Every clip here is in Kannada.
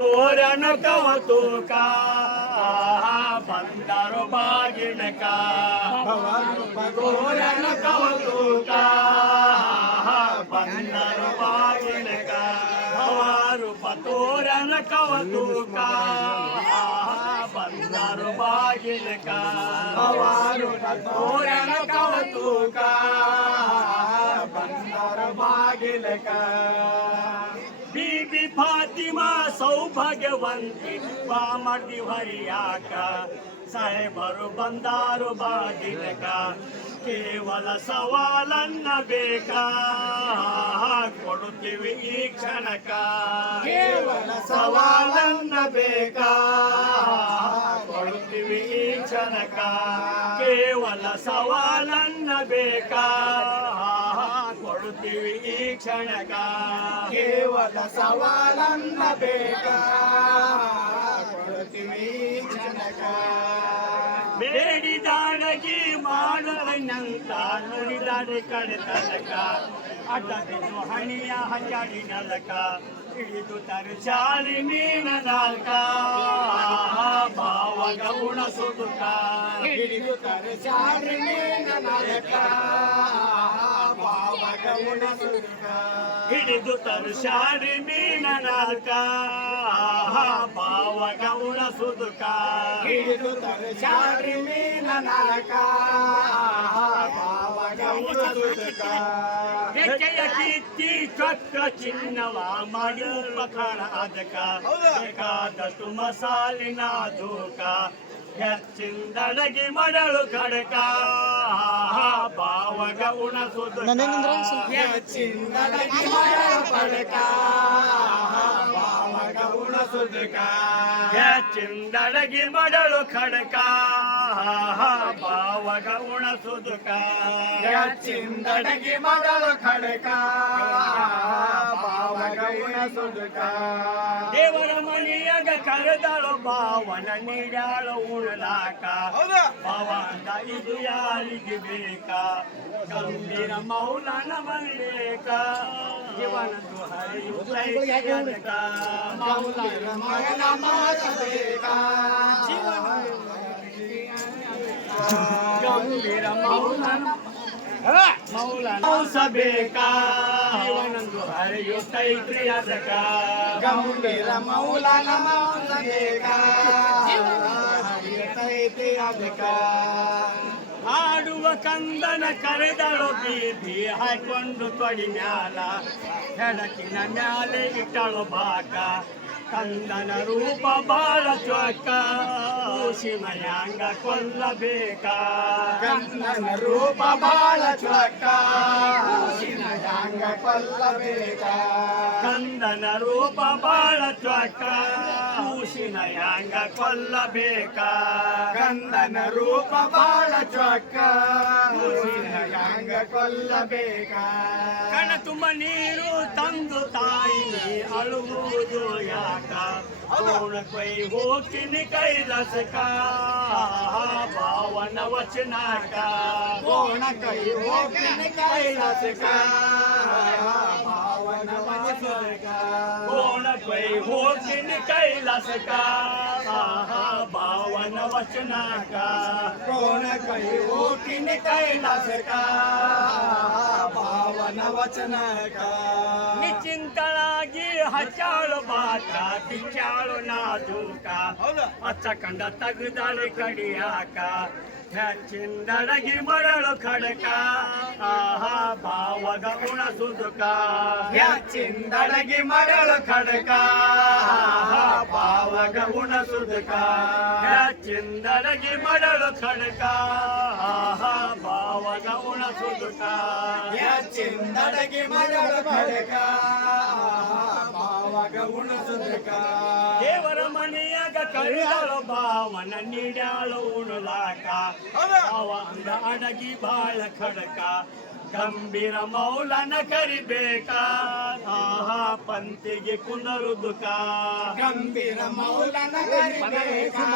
ತೋರಣ ಕವತೂಕ ಬಂದರು ಬಾಗಿಣಕ ತೋರಣ ಕವತೂಕ ಬಂದರು ಬಾಗಿಣಕ ಅವರು ತೋರಣ ಕವತೂಕ ಬಂದರು ಬಾಗಿಣಕ ಅವರು ತೋರಣ ಕವತೂಕ ಬಂದರು ಬಾಗಿಲಕ बीबी फातिमा सौभाग्यवंती बामर्दी हरियाಕ ಸಾಹೇಬರು ಬಂದಾರು ಬಾಗಿಲಕ ಕೇವಲ ಸವಾಲನ್ನ ಬೇಕಾ ಕೊಡುತ್ತೀವಿ ಈ ಕ್ಷಣಕ ಕೇವಲ ಸವಾಲನ್ನ ಬೇಕಾ ಕೊಡುತ್ತೀವಿ ಈ ಕ್ಷಣಕ ಕೇವಲ ಸವಾಲನ್ನ ಬೇಕಾ ಕೊಡುತ್ತೀವಿ ಈ ಕ್ಷಣಕ ಕೇವಲ ಸವಾಲನ್ನ ಬೇಕಾ ಕೊಡುತ್ತೀವಿ ಈ ಕ್ಷಣಕ ಬೇಡಿದಾಡಗಿ ಮಾಡುವನಂತ ನುಡಿದಾಡಿ ಕಡೆತನಕ ಅಡ್ಡಬಿದ್ದು ಹಣಿಯ ಹಚ್ಚಾಡಿ ನಲಕ ಹಿಡಿದು ತರಚಾಲಿ ನೀನ ನಾಲ್ಕ ಭಾವಗ ಉಣಸುದುಕ ಹಿಡಿದು ತರಚಾಲಿ ನೀನ ನಾಲ್ಕ ಭಾವಗ ಉಣಸುದುಕ ಹಿಡಿದು ತರಚಾಲಿ ನೀನ ನಾಲ್ಕ ಭಾವಗ ಉಣಸುದುಕ ಹಿಡಿದು ತರಚಾಲಿ ನೀನ ನಾಲ್ಕ ಭಾವಗ ಉಣಸುದುಕ ಹೆಜ್ಜೆಯ ಕೀರ್ತಿ ಚಕ್ರ ಚಿನ್ನವ ಮಾಡಿ ಉಪಕರಣ ಅದಕ ಬೇಕಾದಷ್ಟು ಮಸಾಲಿನ ದೂಕ ಹೆಚ್ಚಿಂದಡಗಿ ಮಡಳು ಕಡಕ ಭಾವಗ ಉಣಸುದು ಹೆಚ್ಚಿಂದಡಗಿ ಮಡಳು ಕಡಕ ಭಾವಗ ಉಣಸುದುಕ ಹೆಚ್ಚಿಂದಡಗಿ ಮಡಳು ಖಡಕ ಭಾವಗ ಉಣಸುದುಕ ಹೆಚ್ಚಿಂದಡಗಿ ಮಡಳು ಖಡಕ ಭಾವಗ ಉಣಸುದುಕ ದೇವರ ಮನೆಯಾಗ ಕರೆದಳು ಭಾವನ ನೀಡಾಳು ಉಣಲಾಕ ಭಾವಂದ ಇದು ಯಾರಿಗೆ ಬೇಕಾ ಗಂಭೀರ ಮೌಲನ ಮಲ್ಲೇಕ ಇವನದು ಹರಿಯುತ್ತ ಮೌಲನ ಮಗನ ಮಾಡಬೇಕ ಗಂಭೀರ ಮೌಲನ ಮೌಲನೌಸಬೇಕಾ ಇವನೊಂದು ಹರಿಯುತ್ತೈತ್ರಿ ಅದಕ ಗಂಭೀರ ಮೌಲನ ಮೌಸಬೇಕಾ ಹರಿಯುತ್ತೈತ್ರಿ ಅದಕ ಆಡುವ ಕಂದನ ಕರೆದಳು ಬೀದಿ ಹಾಕೊಂಡು ತೊಡಿ ಮ್ಯಾಲ ಹೆಡಕಿನ ಮ್ಯಾಲೆ ಇಟ್ಟಳು ಬಾಕ ಕಂದನ ರೂಪ ಬಾಳ ಚೊಕ್ಕ ಶಿವಯಾಂಗ ಕೊಲ್ಲಬೇಕಾ ಕಂದನ ರೂಪ ಬಾಳ ಚೊಕ್ಕ ಶಿವಯಾಂಗ ಕೊಲ್ಲಬೇಕಾ ಕಂದನ ರೂಪ ಬಾಳ ಚೊಕ್ಕ ಶಿವಯಾಂಗ ಕೊಲ್ಲಬೇಕಾ ಕಂದನ ರೂಪ ಬಾಳ ಚೊಕ್ಕ ಶಿವಯಾಂಗ ಕೊಲ್ಲಬೇಕಾ ಕಣ ತುಂಬ ನೀರು ತಂದು ತಾಯಿ ಅಳುವುದು ಯಾಕ ಕೋಣ ಕೈ ಹೋಗ್ತೀನಿ ಕೈಲಾಸಕ ಭಾವನ ವಚನಾಕ ಕೋಣ ಕೈ ಹೋಗ್ತೀನಿ ಕೈಲಾಸಕ ಭಾವನ ವಚನಾಕ ಕೋಣ ಕೈ ಹೋಗ್ತೀನಿ ಕೈಲಾಸಕ ಭಾವನ ವಚನಾಕ ಕೋಣ ಕೈ ಹೋಗ್ತೀನಿ ಕೈಲಾಸಕ ಭಾವನ ವಚನಾಕ ನಿಶ್ಚಿಂತಳಾಗಿ ಹಚ್ಚಾಳು ಬಾಕ ಬಿಚ್ಚಾಳು ನಾದೂಕ ಅಚ್ಚ ಕಂಡ ತಗದಾಳೆ ಕಡಿಯಾಕ ಹೆಚ್ಚಿಂದಡಗಿ ಮರಳು ಖಡಕ ಭಾವಗ ಉಣಸುದುಕ ಹೆಚ್ಚಿಂದಡಗಿ ಮರಳು ಖಡಕ ಭಾವಗ ಉಣಸುದುಕ ಹೆಚ್ಚಿಂದಡಗಿ ಮರಳು ಖಡಕ ಭಾವಗ ಉಣಸುದುಕ ಹೆಚ್ಚಿಂದಡಗಿ ಮರಳು ಖಡಕ ಭಾವಗ ಉಣಸುದುಕ ದೇವರ ಮನೆಯಾಗ ಕರೆದಳು ಭಾವನ ನೀಡ್ಯಾಳು ಉಣಲಾಕ ಅವ ಅಂದ ಅಡಗಿ ಬಾಳ ಖಡಕ ಗಂಭೀರ ಮೌಲನ ಕರಿಬೇಕಾ ಆಹಾ ಪಂತಿಗೆ ಕುಂದರುದುಕ ಗಂಭೀರ ಮೌಲನ ಕರಿಬೇಕಾ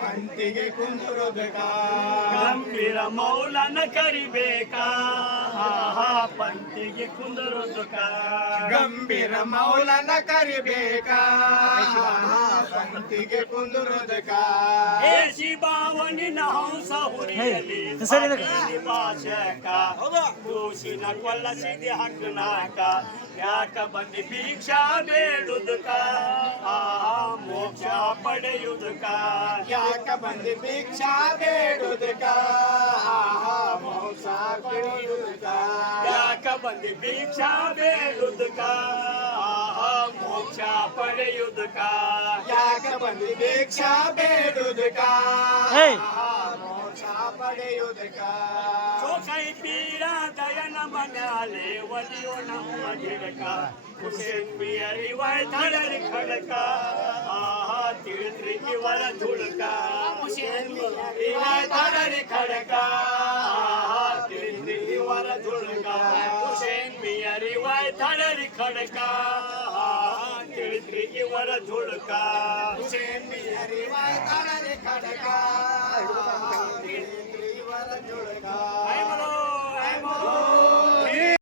ಪಂತಿಗೆ ಕುಂದುರುದಕ ಗಂಭೀರ ಮೌಲನ ಕರಿಬೇಕಾ ಆಹಾ ಪಂತಿಗೆ ಕುಂದರುದುಕ ಗಂಭೀರ ಮೌಲನ ಕರಿಬೇಕಾ ಪಂತಿಗೆ ಕುಂದುರುದಕ ಏಸಿ ಬಾವನಿನ ಹಂಸ ಹುರಿಯಲಿ ಭಾಷಕ ಕೂಸಿನ ಕೊಲ್ಲಸಿದೆ ಹಕ್ಕನಾಕ ಯಾಕ ಬಂದಿ ಭಿಕ್ಷಾ ಬೇಡುದಕ ಆಹಾ ಮೋಕ್ಷ ಪಡೆಯುವುದಕ ಯಾಕ ಬಂದಿ ಭಿಕ್ಷಾ ಬೇಡುದಕ ಮೋಕ್ಷ ಪಡೆಯುದಕ ಯಾಕ ಬಂದಿ ಭಿಕ್ಷಾ ಬೇಡುದಕ ಆಹಾ ಮೋಕ್ಷ ಪಡೆಯುವುದಕ ಯಾಕ ಬಂದಿ ಭಿಕ್ಷಾ ಬೇಡುದಕ ಮೋಕ್ಷ ಪಡೆಯುದಕ ಚೋಕೈ ಪೀರ ದಯನ ಮನಾಲೆ ಒಲಿಯೋ ನಮ್ಮ ಗಿಡಕ ಹುಸೇನ್ ಬಿಯರಿ ವೈತಳರಿ ಖಡಕ ಆಹಾ ತಿಳಿದ್ರಿ ಇವರ ಧುಳಕ ಹುಸೇನ್ ಬಿಯರಿ ವೈತಳರಿ ಖಡಕ ಆಹಾ ತಿಳಿದ್ರಿ ಇವರ ಧುಳಕ ಹುಸೇನ್ ಬಿಯರಿ ವೈತಳರಿ ಖಡಕ ಆಹಾ ತಿಳಿದ್ರಿ ಇವರ ಧುಳಕ ಹುಸೇನ್ ಬಿಯರಿ ವೈತಳರಿ ಖಡಕ